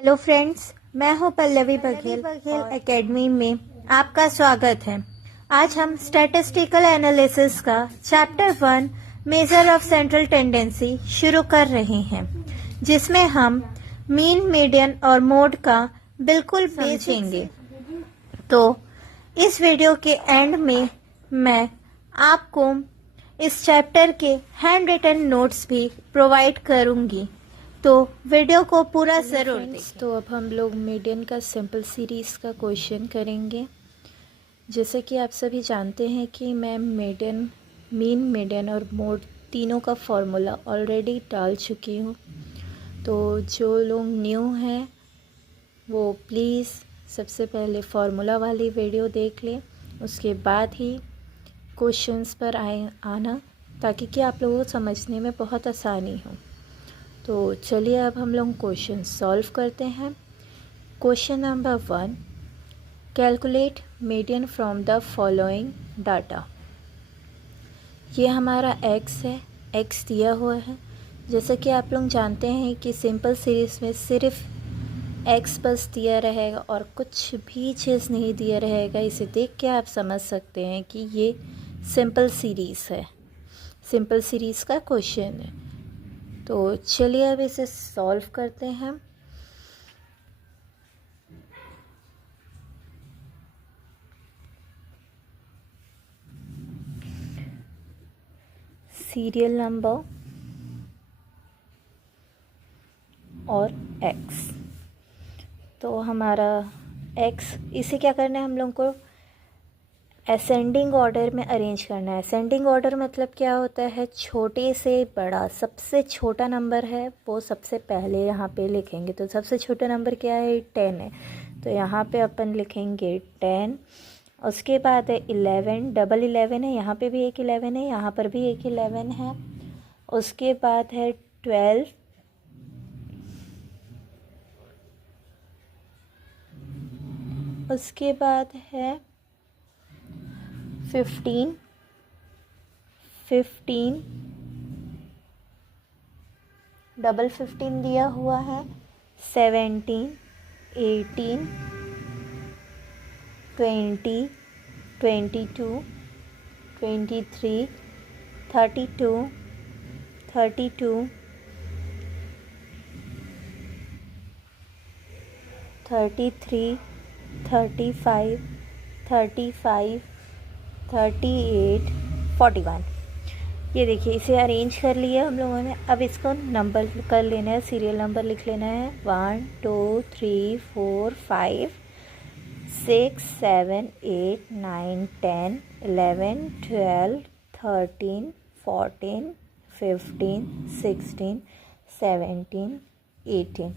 Hello friends, मैं हूं Pallavi Baghel academy में आपका स्वागत है। आज हम स्टैटिस्टिकल एनालिसिस का chapter 1 measure of central tendency शुरू कर रहे हैं, जिसमें हम मीन, मीडियन और मोड का बिल्कुल समझेंगे। तो इस वीडियो के एंड में मैं आपको इस चैप्टर के हैंड रिटन नोट्स भी प्रोवाइड करूंगी, तो वीडियो को पूरा ज़रूर देखें। तो अब हम लोग मीडियन का सिंपल सीरीज़ का क्वेश्चन करेंगे। जैसे कि आप सभी जानते हैं कि मैं मीन, मीडियन और मोड तीनों का फॉर्मूला ऑलरेडी डाल चुकी हूँ। तो जो लोग न्यू हैं वो प्लीज़ सबसे पहले फार्मूला वाली वीडियो देख लें, उसके बाद ही क्वेश्चंस पर आना, ताकि कि आप लोगों को समझने में बहुत आसानी हो। तो चलिए अब हम लोग क्वेश्चन सॉल्व करते हैं। Question number 1, calculate median from the following data. ये हमारा x है, x दिया हुआ है। जैसे कि आप लोग जानते हैं कि सिंपल सीरीज़ में सिर्फ x बस दिया रहेगा और कुछ भी चीज़ नहीं दिया रहेगा। इसे देख के आप समझ सकते हैं कि ये सिंपल सीरीज़ है, सिंपल सीरीज़ का क्वेश्चन है। तो चलिए अब इसे सॉल्व करते हैं। सीरियल नंबर और x, तो हमारा x, इसे क्या करना है, हम लोग को असेंडिंग ऑर्डर में अरेंज करना है। असेंडिंग ऑर्डर मतलब क्या होता है, छोटे से बड़ा, सबसे छोटा नंबर है वो सबसे पहले यहाँ पे लिखेंगे। तो सबसे छोटा नंबर क्या है, 10 है, तो यहाँ पे अपन लिखेंगे 10। उसके बाद है 11, डबल 11 है, यहाँ पे भी एक 11 है, यहाँ पर भी एक 11 है। उसके बाद है 12, उसके बाद है 15, डबल 15 दिया हुआ है, 17, 18, 20, 22, 23, 32, 32, 33, 35, 35, 38, 41। ये देखिए, इसे अरेंज कर लिया हम लोगों ने। अब इसको नंबर कर लेना है, सीरियल नंबर लिख लेना है। 1 2 3 4 5 6 7 8 9 10 11 12 13 14 15 16 17 18।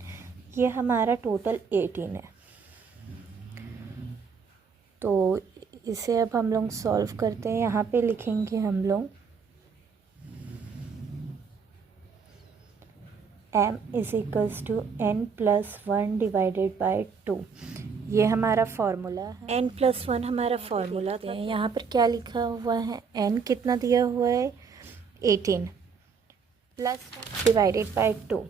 ये हमारा टोटल 18 है। तो इसे अब हम लोग सॉल्व करते हैं। यहाँ पे लिखेंगे हम लोग m = n+1 डिवाइडेड बाय 2। ये हमारा फॉर्मूला है। n+1 हमारा फॉर्मूला था। यहाँ पर क्या लिखा हुआ है, n कितना दिया हुआ है, 18 प्लस डिवाइडेड बाय 2।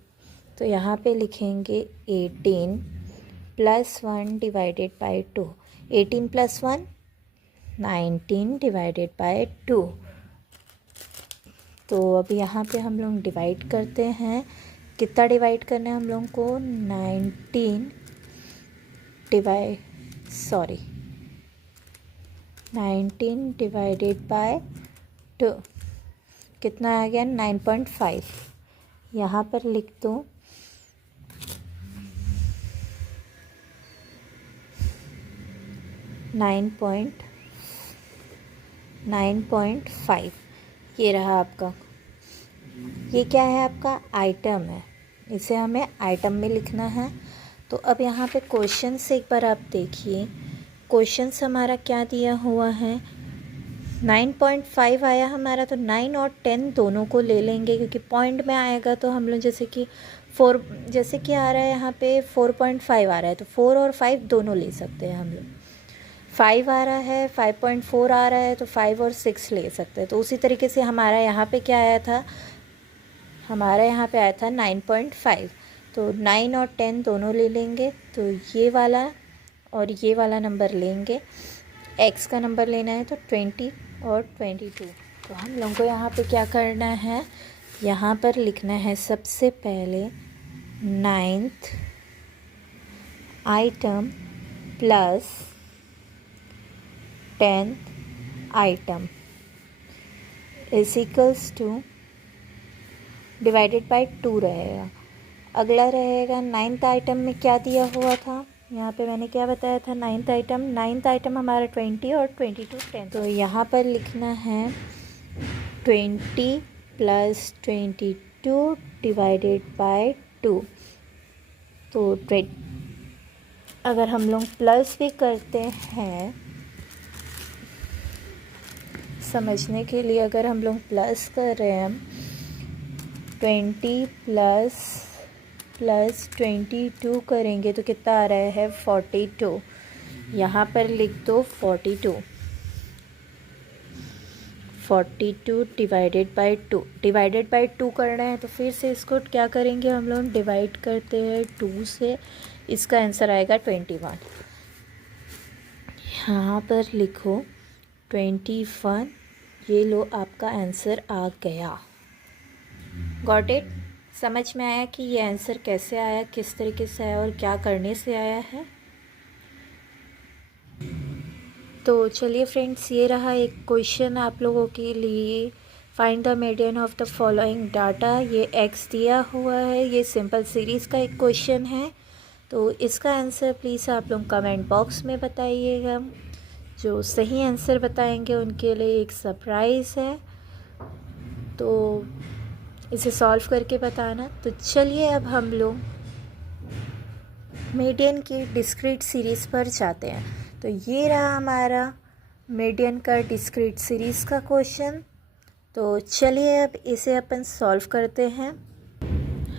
तो यहाँ पे लिखेंगे 18 + 1 डिवाइडेड बाय 2। 18 + 1 19 divided by 2। तो अब यहाँ पे हम लोग डिवाइड करते हैं। कितना डिवाइड करना है हम लोगों को, 19 डिवाइडेड बाय 2। कितना आ गया, 9.5। यहाँ पर लिख दो 9.5। ये रहा आपका, ये क्या है, आपका आइटम है। इसे हमें आइटम में लिखना है। तो अब यहाँ पे क्वेश्चन से एक बार आप देखिए, क्वेश्चंस हमारा क्या दिया हुआ है, 9.5 आया हमारा। तो 9 और 10 दोनों को ले लेंगे, क्योंकि पॉइंट में आएगा तो हम लोग जैसे कि 4, जैसे कि आ रहा है यहाँ पे 4.5 आ रहा है, तो 4 और 5 दोनों ले सकते हैं हम लोग। 5 आ रहा है, 5.4 आ रहा है, तो 5 और 6 ले सकते हैं। तो उसी तरीके से हमारा यहाँ पे क्या आया था, हमारा यहाँ पे आया था 9.5। तो 9 और 10 दोनों ले लेंगे, तो ये वाला और ये वाला नंबर लेंगे। x का नंबर लेना है तो 20 और 22। तो हम लोगों को यहाँ पे क्या करना है, यहाँ पर लिखना है सबसे पहले 9th item plus 10th item is equals two divided by 2 रहेगा। अगला रहेगा 9th आइटम में क्या दिया हुआ था, यहाँ पे मैंने क्या बताया था, 9th आइटम हमारा 20 और 22 10। तो यहाँ पर लिखना है 20 प्लस 22 डिवाइडेड बाय 2। तो अगर हम लोग प्लस भी करते हैं, समझने के लिए अगर हम लोग प्लस कर रहे हैं, 20 प्लस 22 करेंगे तो कितना आ रहा है 42। यहाँ पर लिख दो 42 डिवाइडेड बाय 2 करना है तो फिर से इसको क्या करेंगे हम लोग, डिवाइड करते हैं 2 से, इसका आंसर आएगा 21। यहाँ पर लिखो 21, ये लो आपका आंसर आ गया। Got it? समझ में आया कि ये आंसर कैसे आया, किस तरीके से आया और क्या करने से आया है। तो चलिए फ्रेंड्स, ये रहा एक क्वेश्चन आप लोगों के लिए। Find the median of the following data. ये x दिया हुआ है, ये सिंपल सीरीज़ का एक क्वेश्चन है। तो इसका आंसर प्लीज़ आप लोग कमेंट बॉक्स में बताइएगा। जो सही आंसर बताएंगे उनके लिए एक सरप्राइज़ है, तो इसे सॉल्व करके बताना। तो चलिए अब हम लोग मीडियन की डिस्क्रीट सीरीज़ पर जाते हैं। तो ये रहा हमारा मीडियन का डिस्क्रीट सीरीज़ का क्वेश्चन। तो चलिए अब इसे अपन सॉल्व करते हैं।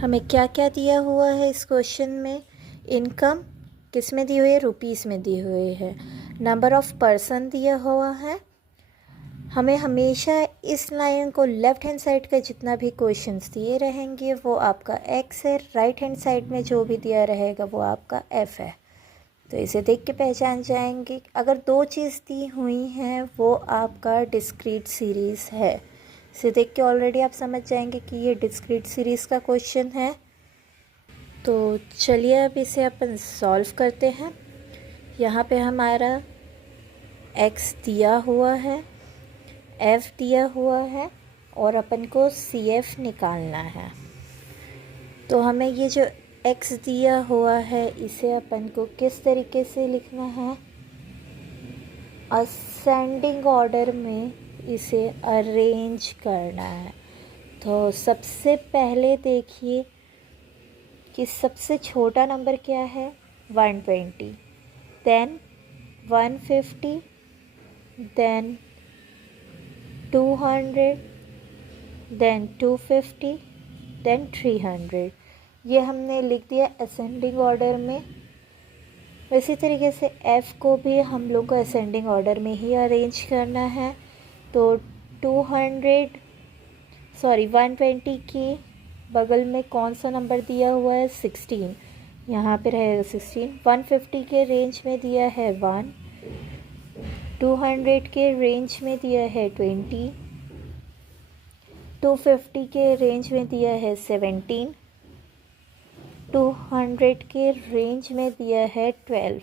हमें क्या क्या दिया हुआ है इस क्वेश्चन में। इनकम किस में दी हुई है, रुपीज़ में दी हुई है। नंबर ऑफ़ पर्सन दिया हुआ है। हमें हमेशा इस लाइन को लेफ़्ट हैंड साइड का जितना भी क्वेश्चंस दिए रहेंगे वो आपका x है, राइट हैंड साइड में जो भी दिया रहेगा वो आपका f है। तो इसे देख के पहचान जाएंगे। अगर 2 चीज़ दी हुई हैं वो आपका डिस्क्रीट सीरीज़ है। इसे देख के ऑलरेडी आप समझ जाएंगे कि ये डिस्क्रीट सीरीज़ का क्वेश्चन है। तो चलिए अब इसे अपन सॉल्व करते हैं। यहाँ पे हमारा x दिया हुआ है, f दिया हुआ है और अपन को CF निकालना है। तो हमें ये जो x दिया हुआ है इसे अपन को किस तरीके से लिखना है, असेंडिंग ऑर्डर में इसे अरेंज करना है। तो सबसे पहले देखिए कि सबसे छोटा नंबर क्या है, 120, देन 150, देन 200, देन 250, देन 300। ये हमने लिख दिया असेंडिंग ऑर्डर में। इसी तरीके से f को भी हम लोग को असेंडिंग ऑर्डर में ही अरेंज करना है। तो 120 के बगल में कौन सा नंबर दिया हुआ है, 16, यहाँ पे रहेगा 16। 150 के रेंज में दिया है 1, 200 के रेंज में दिया है 20, 250 के रेंज में दिया है 17, 200 के रेंज में दिया है 12,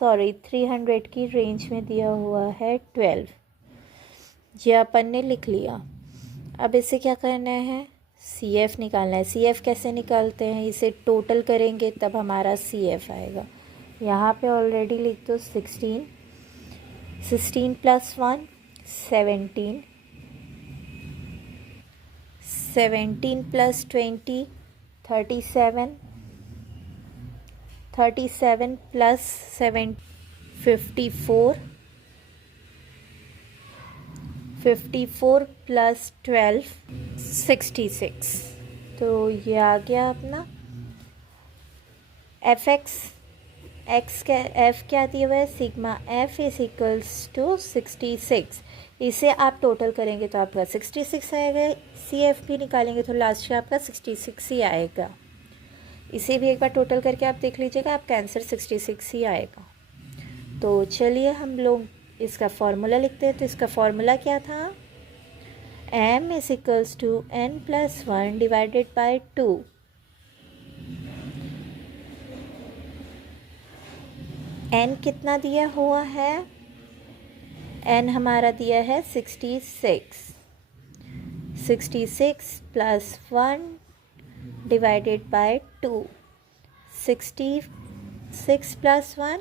300 की रेंज में दिया हुआ है 12। ये अपन ने लिख लिया। अब इसे क्या करना है, CF निकालना है। CF कैसे निकालते हैं, इसे टोटल करेंगे तब हमारा CF आएगा। यहाँ पे ऑलरेडी लिख दो 16, 16 प्लस 1 17, 17 प्लस 20 37, 37 प्लस 7 54, 54 प्लस 12 66। तो ये आ गया अपना fx एक्स क्या एफ़ क्या दिया हुआ है, sigma F is equals to 66। इसे आप टोटल करेंगे तो आपका 66 आएगा, सी एफ भी निकालेंगे तो लास्ट का आपका 66 ही आएगा। इसे भी एक बार टोटल करके आप देख लीजिएगा, आपका आंसर 66 ही आएगा। तो चलिए हम लोग इसका फॉर्मूला लिखते हैं। तो इसका फॉर्मूला क्या था, m is equals to n+1 divided by 2। n कितना दिया हुआ है, n हमारा दिया है 66। 66 plus 1 divided by 2। 66 plus 1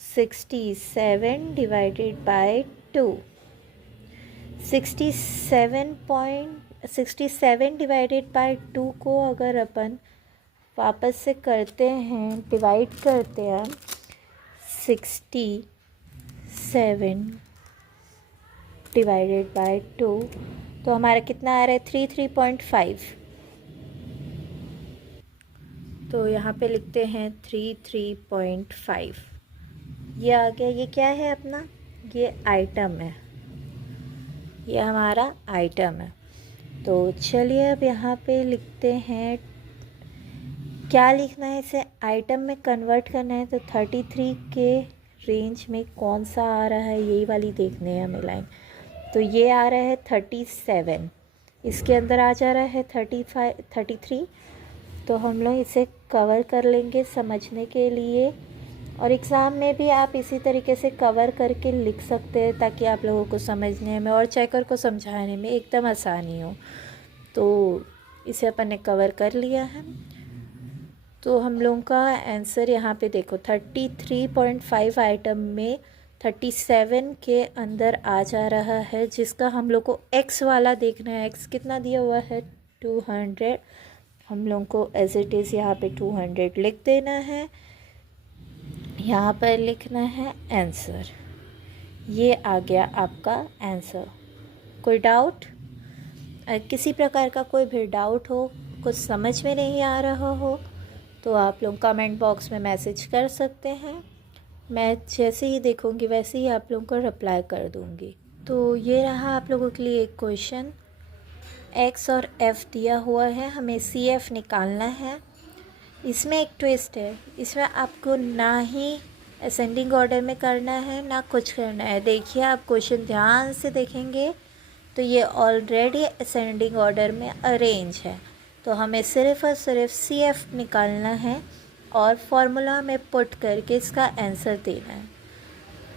67 divided by 2। 67 divided by 2 को अगर अपन वापस से करते हैं, डिवाइड करते हैं 67 डिवाइडेड बाय 2, तो हमारा कितना आ रहा है 33.5। तो यहाँ पे लिखते हैं 33.5। ये आ गया। ये क्या है अपना, ये आइटम है, ये हमारा आइटम है। तो चलिए अब यहाँ पे लिखते हैं, क्या लिखना है, इसे आइटम में कन्वर्ट करना है। तो 33 के रेंज में कौन सा आ रहा है, यही वाली देखने हैं हमें लाइन। तो ये आ रहा है 37, इसके अंदर आ जा रहा है 33। तो हम लोग इसे कवर कर लेंगे समझने के लिए, और एग्ज़ाम में भी आप इसी तरीके से कवर करके लिख सकते हैं ताकि आप लोगों को समझने में और चेकर को समझाने में एकदम आसानी हो। तो इसे अपन ने कवर कर लिया है। तो हम लोगों का आंसर यहाँ पे देखो 33.5 आइटम में 37 के अंदर आ जा रहा है, जिसका हम लोग को x वाला देखना है। x कितना दिया हुआ है 200, हम लोग को एज इट इज़ यहाँ पे 200 लिख देना है। यहाँ पर लिखना है आंसर। ये आ गया आपका आंसर। कोई डाउट, किसी प्रकार का कोई भी डाउट हो, कुछ समझ में नहीं आ रहा हो, तो आप लोग कमेंट बॉक्स में मैसेज कर सकते हैं। मैं जैसे ही देखूँगी वैसे ही आप लोगों को रिप्लाई कर दूँगी। तो ये रहा आप लोगों के लिए एक क्वेश्चन। x और f दिया हुआ है, हमें सी एफ निकालना है। इसमें एक ट्विस्ट है, इसमें आपको ना ही असेंडिंग ऑर्डर में करना है ना कुछ करना है। देखिए आप क्वेश्चन ध्यान से देखेंगे तो ये ऑलरेडी असेंडिंग ऑर्डर में अरेंज है। तो हमें सिर्फ़ और सिर्फ सी एफ निकालना है और फॉर्मूला में पुट करके इसका आंसर देना है।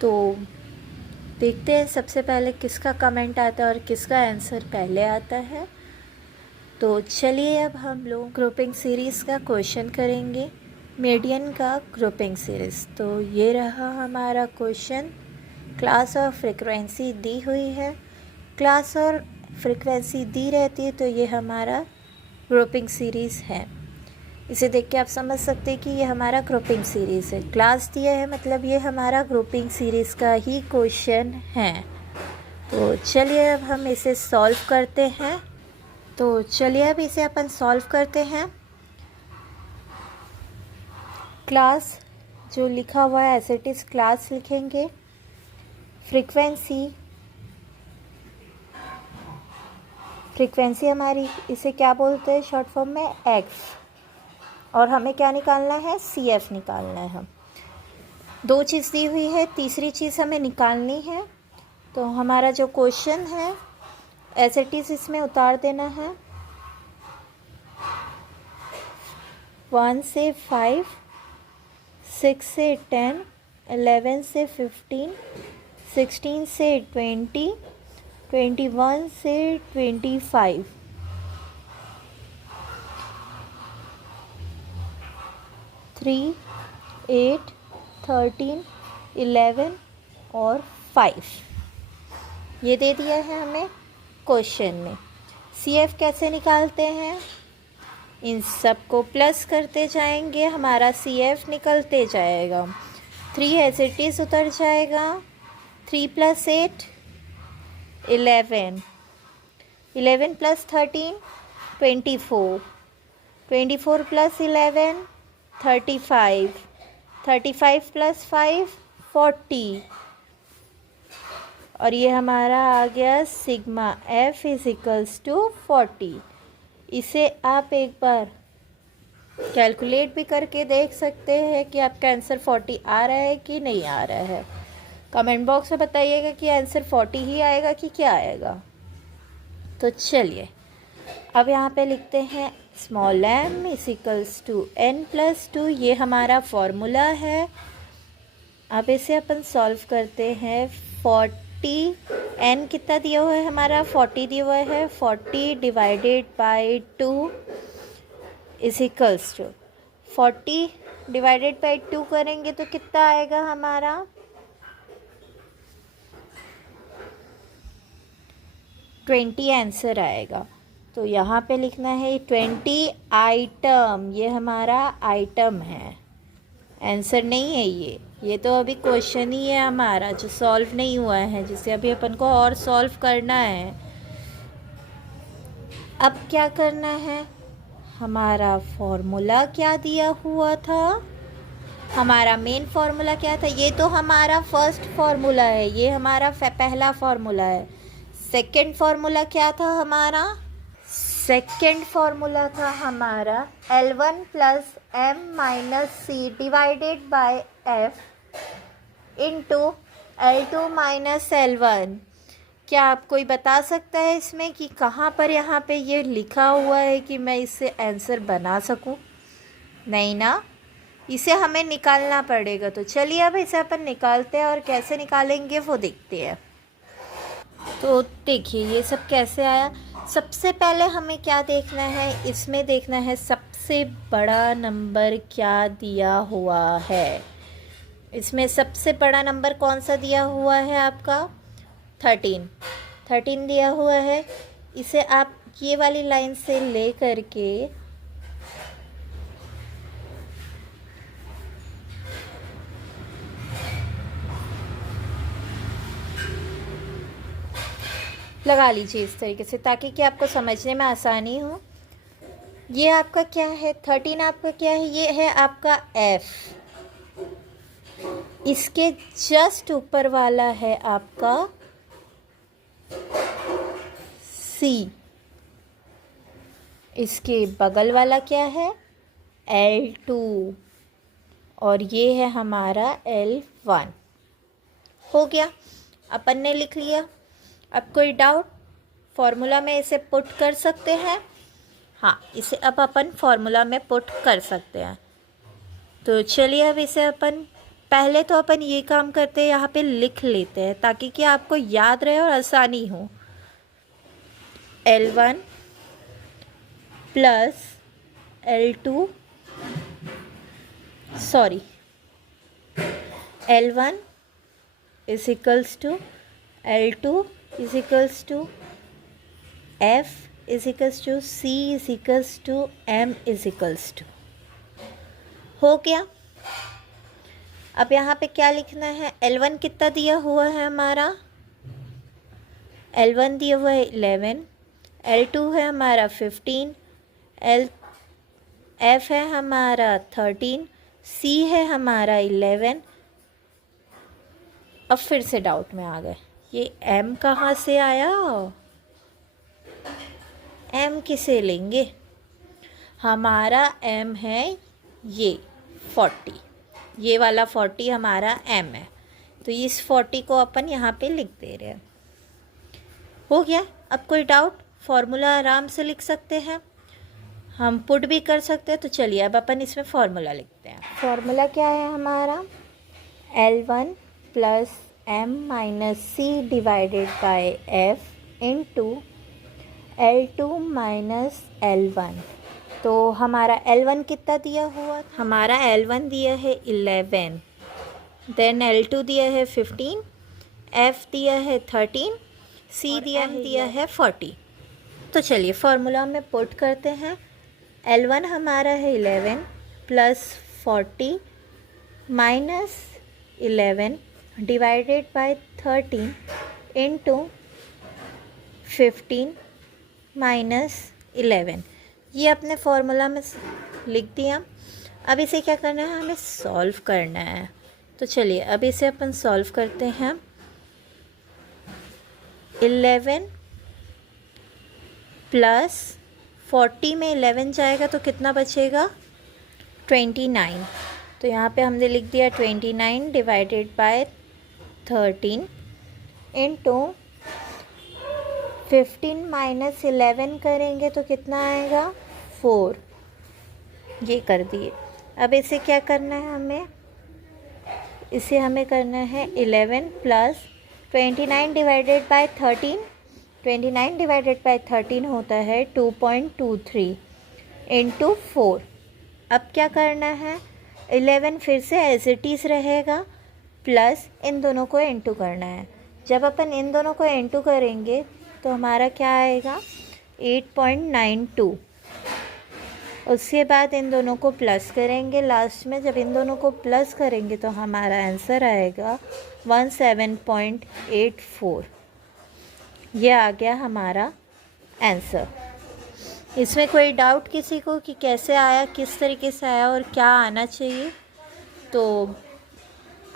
तो देखते हैं सबसे पहले किसका कमेंट आता है और किसका आंसर पहले आता है। तो चलिए अब हम लोग ग्रुपिंग सीरीज़ का क्वेश्चन करेंगे, मीडियन का ग्रुपिंग सीरीज़। तो ये रहा हमारा क्वेश्चन। क्लास और फ्रीक्वेंसी दी हुई है, क्लास और फ्रीक्वेंसी दी रहती है, तो ये हमारा ग्रुपिंग सीरीज़ है। इसे देख के आप समझ सकते हैं कि ये हमारा ग्रुपिंग सीरीज़ है। क्लास दिया है मतलब ये हमारा ग्रुपिंग सीरीज़ का ही क्वेश्चन है। तो चलिए अब हम इसे सॉल्व करते हैं। तो चलिए अब इसे अपन सॉल्व करते हैं। क्लास जो लिखा हुआ है एज इट इज़ क्लास लिखेंगे। फ्रीक्वेंसी हमारी इसे क्या बोलते हैं शॉर्ट फॉर्म में, एक्स। और हमें क्या निकालना है, सी एफ निकालना है। दो चीज़ दी हुई है, तीसरी चीज़ हमें निकालनी है। तो हमारा जो क्वेश्चन है एज इट इज़ इसमें उतार देना है। 1 से 5, 6 से 10, 11 से 15, 16 से 20, 21 से 25, 3, 8, 13, 11 और 5 ये दे दिया है हमें क्वेश्चन में। सी एफ कैसे निकालते हैं, इन सब को प्लस करते जाएंगे, हमारा सी एफ निकलते जाएगा। 3 एज इट इज़ उतर जाएगा। 3 + 8 11, 11 + 13 24, 24 + 11 35, 35 + 5 40 और ये हमारा आ गया सिग्मा F = 40। इसे आप एक बार कैलकुलेट भी करके देख सकते हैं कि आपका आंसर 40 आ रहा है कि नहीं आ रहा है। कमेंट बॉक्स में बताइएगा कि आंसर 40 ही आएगा कि क्या आएगा। तो चलिए अब यहाँ पे लिखते हैं स्मॉल m = n+2। ये हमारा फॉर्मूला है। अब इसे अपन सॉल्व करते हैं। 40 n कितना दिया हुआ है हमारा 40 दिया हुआ है। 40 / 2 = 40 / 2 करेंगे तो कितना आएगा हमारा 20 आंसर आएगा। तो यहाँ पे लिखना है 20 आइटम। ये हमारा आइटम है, आंसर नहीं है ये तो अभी क्वेश्चन ही है हमारा जो सॉल्व नहीं हुआ है, जिसे अभी अपन को और सॉल्व करना है। अब क्या करना है, हमारा फॉर्मूला क्या दिया हुआ था, हमारा मेन फार्मूला क्या था। ये तो हमारा फर्स्ट फार्मूला है, ये हमारा पहला फार्मूला है। सेकंड फार्मूला क्या था हमारा, सेकंड फार्मूला था हमारा L1 + m - c / f * L2 - L1। क्या आप कोई बता सकता है इसमें कि कहाँ पर यहाँ पे ये लिखा हुआ है कि मैं इससे आंसर बना सकूँ? नहीं ना, इसे हमें निकालना पड़ेगा। तो चलिए अब इसे अपन निकालते हैं और कैसे निकालेंगे वो देखते हैं। तो देखिए ये सब कैसे आया। सबसे पहले हमें क्या देखना है, इसमें देखना है सबसे बड़ा नंबर क्या दिया हुआ है। इसमें सबसे बड़ा नंबर कौन सा दिया हुआ है आपका 13 दिया हुआ है। इसे आप ये वाली लाइन से ले करके लगा लीजिए इस तरीके से, ताकि कि आपको समझने में आसानी हो। ये आपका क्या है 13 आपका क्या है, ये है आपका F। इसके जस्ट ऊपर वाला है आपका C। इसके बगल वाला क्या है L2 और ये है हमारा L1। हो गया, अपन ने लिख लिया। अब कोई डाउट, फॉर्मूला में इसे पुट कर सकते हैं। हाँ, इसे अब अपन फॉर्मूला में पुट कर सकते हैं। तो चलिए अब इसे अपन पहले तो अपन ये काम करते हैं, यहाँ पे लिख लेते हैं ताकि कि आपको याद रहे और आसानी हो। L1 + L2 sorry L1 = L2 = F = C = M = हो गया। अब यहाँ पे क्या लिखना है, L1 कितना दिया हुआ है हमारा, L1 दिया हुआ है 11, L2 है हमारा 15, F है हमारा 13, C है हमारा 11। अब फिर से डाउट में आ गए, ये M कहाँ से आया, M किसे लेंगे, हमारा M है ये 40, ये वाला 40 हमारा M है। तो इस 40 को अपन यहाँ पे लिख दे रहे हैं। हो गया। अब कोई डाउट, फॉर्मूला आराम से लिख सकते हैं, हम पुट भी कर सकते हैं। तो चलिए अब अपन इसमें फॉर्मूला लिखते हैं। फॉर्मूला क्या है हमारा, L1 + m - c / f * L2 - L1। तो हमारा L1 कितना दिया हुआ, हमारा L1 दिया है 11, देन L2 दिया है 15, F दिया है 13, C दिया है 40। तो चलिए फार्मूला में पुट करते हैं। L1 हमारा है 11 + 40 - 11 / 13 * 15 - 11। ये अपने फार्मूला में लिख दिया। अब इसे क्या करना है, हमें सॉल्व करना है। तो चलिए अब इसे अपन सॉल्व करते हैं। 11 प्लस 40 में 11 जाएगा तो कितना बचेगा, 29। तो यहाँ पे हमने लिख दिया 29 डिवाइडेड बाय 13 इंटू 15 माइनस 11 करेंगे तो कितना आएगा, 4। ये कर दिए। अब इसे क्या करना है हमें, इसे हमें करना है 11 plus 29 divided by 13। 29 divided by 13 होता है 2.23 इंटू 4। अब क्या करना है, 11 फिर से एज इट इज़ रहेगा, प्लस इन दोनों को इंटू करना है। जब अपन इन दोनों को इंटू करेंगे तो हमारा क्या आएगा, 8.92। उसके बाद इन दोनों को प्लस करेंगे लास्ट में। जब इन दोनों को प्लस करेंगे तो हमारा आंसर आएगा 17.84। ये आ गया हमारा आंसर। इसमें कोई डाउट किसी को कि कैसे आया, किस तरीके से आया और क्या आना चाहिए, तो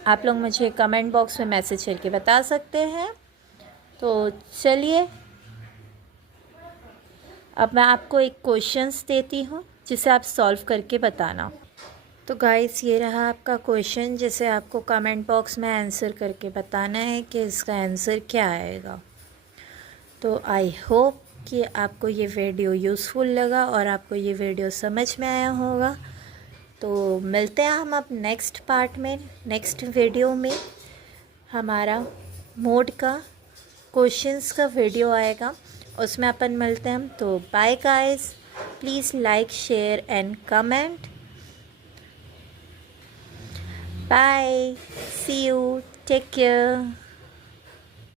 आप लोग मुझे कमेंट बॉक्स में मैसेज करके बता सकते हैं। तो चलिए अब मैं आपको एक क्वेश्चंस देती हूँ जिसे आप सॉल्व करके बताना। तो गाइस ये रहा आपका क्वेश्चन जिसे आपको कमेंट बॉक्स में आंसर करके बताना है कि इसका आंसर क्या आएगा। तो आई होप कि आपको ये वीडियो यूज़फुल लगा और आपको ये वीडियो समझ में आया होगा। तो मिलते हैं हम अब नेक्स्ट पार्ट में, नेक्स्ट वीडियो में हमारा मोड का क्वेश्चंस का वीडियो आएगा, उसमें अपन मिलते हैं हम। तो bye guys, please like share and comment. Bye, see you, take care.